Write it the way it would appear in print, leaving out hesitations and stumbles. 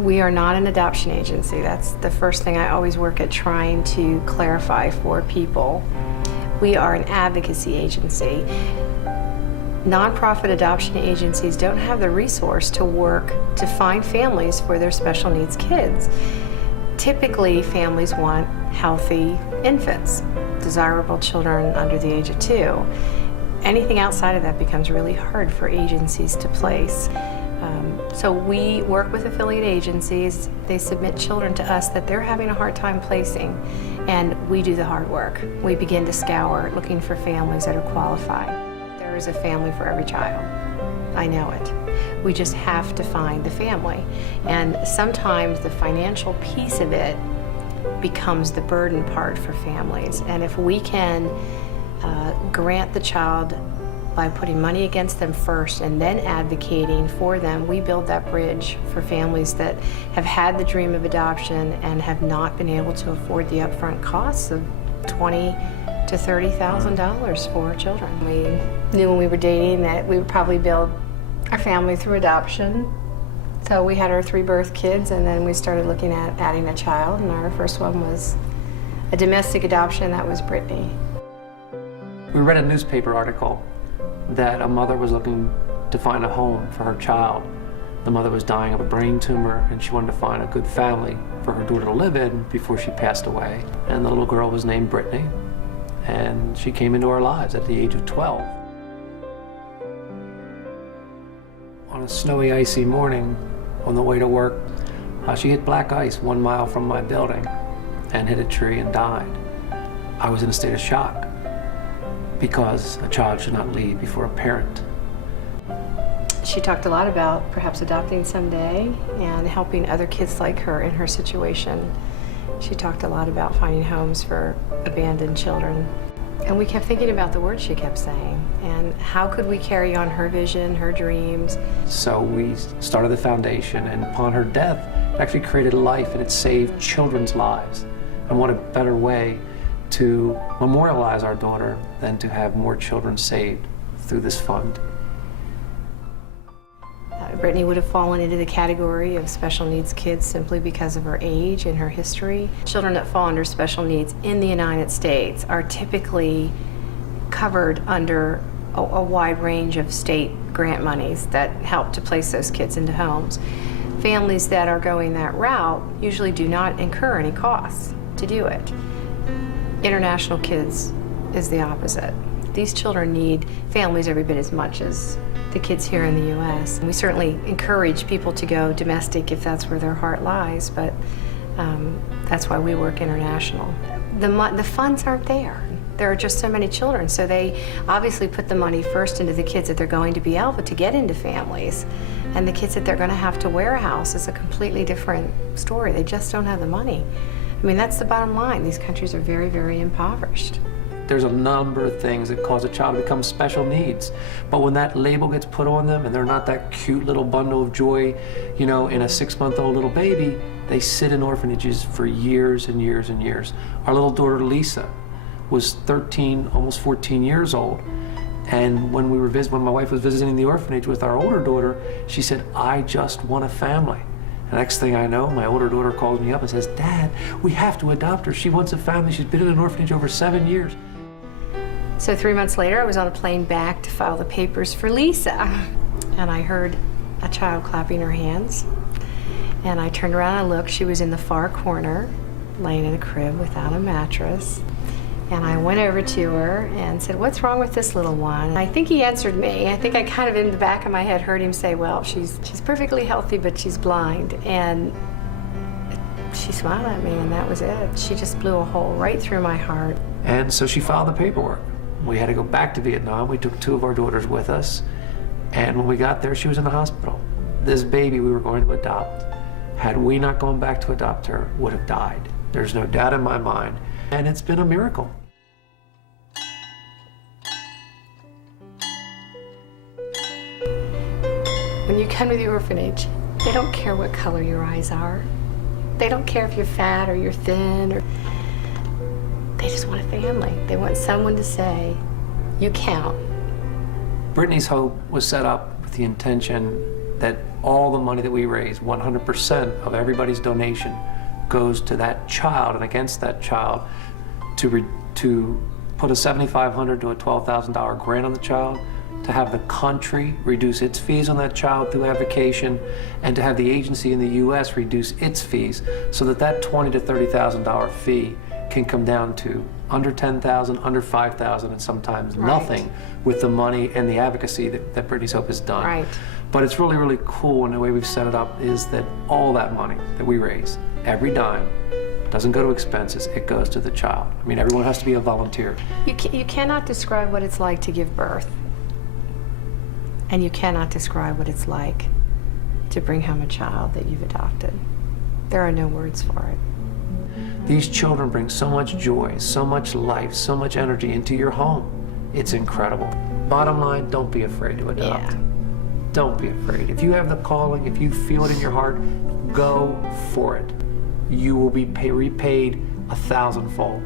We are not an adoption agency. That's the first thing I always work at trying to clarify for people. We are an advocacy agency. Nonprofit adoption agencies don't have the resource to work to find families for their special needs kids. Typically, families want healthy infants, desirable children under the age of 2. Anything outside of that becomes really hard for agencies to place. So we work with affiliate agencies. They submit children to us that they're having a hard time placing, and we do the hard work. We begin to scour, looking for families that are qualified. There is a family for every child. I know it. We just have to find the family. And sometimes the financial piece of it becomes the burden part for families. And if we can grant the child by putting money against them first and then advocating for them, we build that bridge for families that have had the dream of adoption and have not been able to afford the upfront costs of $20,000 to $30,000 for children. We knew when we were dating that we would probably build our family through adoption. So we had our 3 birth kids, and then we started looking at adding a child, and our first one was a domestic adoption. That was Brittany. We read a newspaper article that a mother was looking to find a home for her child. The mother was dying of a brain tumor, and she wanted to find a good family for her daughter to live in before she passed away. And the little girl was named Brittany, and she came into our lives at the age of 12. On a snowy, icy morning, on the way to work, she hit black ice 1 mile from my building and hit a tree and died. I was in a state of shock, because a child should not leave before a parent. She talked a lot about perhaps adopting someday and helping other kids like her in her situation. She talked a lot about finding homes for abandoned children. And we kept thinking about the words she kept saying and how could we carry on her vision, her dreams. So we started the foundation, and upon her death, it actually created life, and it saved children's lives. And what a better way to memorialize our daughter than to have more children saved through this fund. Brittany would have fallen into the category of special needs kids simply because of her age and her history. Children that fall under special needs in the United States are typically covered under a wide range of state grant monies that help to place those kids into homes. Families that are going that route usually do not incur any costs to do it. International kids is the opposite. These children need families every bit as much as the kids here in the U.S. We certainly encourage people to go domestic if that's where their heart lies, but that's why we work international. The funds aren't there. There are just so many children, so they obviously put the money first into the kids that they're going to be able to get into families. And the kids that they're going to have to warehouse is a completely different story. They just don't have the money. I mean, that's the bottom line. These countries are very, very impoverished. There's a number of things that cause a child to become special needs. But when that label gets put on them and they're not that cute little bundle of joy, you know, in a 6-month-old little baby, they sit in orphanages for years and years and years. Our little daughter, Lisa, was 13, almost 14 years old. And when when my wife was visiting the orphanage with our older daughter, she said, "I just want a family." The next thing I know, my older daughter calls me up and says, "Dad, we have to adopt her. She wants a family. She's been in an orphanage over 7 years." So 3 months later, I was on a plane back to file the papers for Lisa. And I heard a child clapping her hands. And I turned around and looked. She was in the far corner, laying in a crib without a mattress. And I went over to her and said, "What's wrong with this little one?" And I think he answered me. I think I kind of in the back of my head heard him say, "Well, she's perfectly healthy, but she's blind." And she smiled at me, and that was it. She just blew a hole right through my heart. And so she filed the paperwork. We had to go back to Vietnam. We took 2 of our daughters with us. And when we got there, she was in the hospital. This baby we were going to adopt, had we not gone back to adopt her, would have died. There's no doubt in my mind. And it's been a miracle. When you come to the orphanage, they don't care what color your eyes are. They don't care if you're fat or you're thin, or they just want a family. They want someone to say, "You count." Brittany's Hope was set up with the intention that all the money that we raise, 100% of everybody's donation goes to that child and against that child to put a $7,500 to a $12,000 grant on the child, to have the country reduce its fees on that child through avocation, and to have the agency in the U.S. reduce its fees so that that $20,000 to $30,000 fee can come down to under $10,000, under $5,000, and sometimes nothing with the money and the advocacy that Brittany's Hope has done. Right. But it's really, really cool, and the way we've set it up is that all that money that we raise, every dime, doesn't go to expenses, it goes to the child. I mean, everyone has to be a volunteer. You cannot describe what it's like to give birth. And you cannot describe what it's like to bring home a child that you've adopted. There are no words for it. These children bring so much joy, so much life, so much energy into your home. It's incredible. Bottom line, don't be afraid to adopt. Yeah. Don't be afraid. If you have the calling, if you feel it in your heart, go for it. You will be repaid 1,000-fold.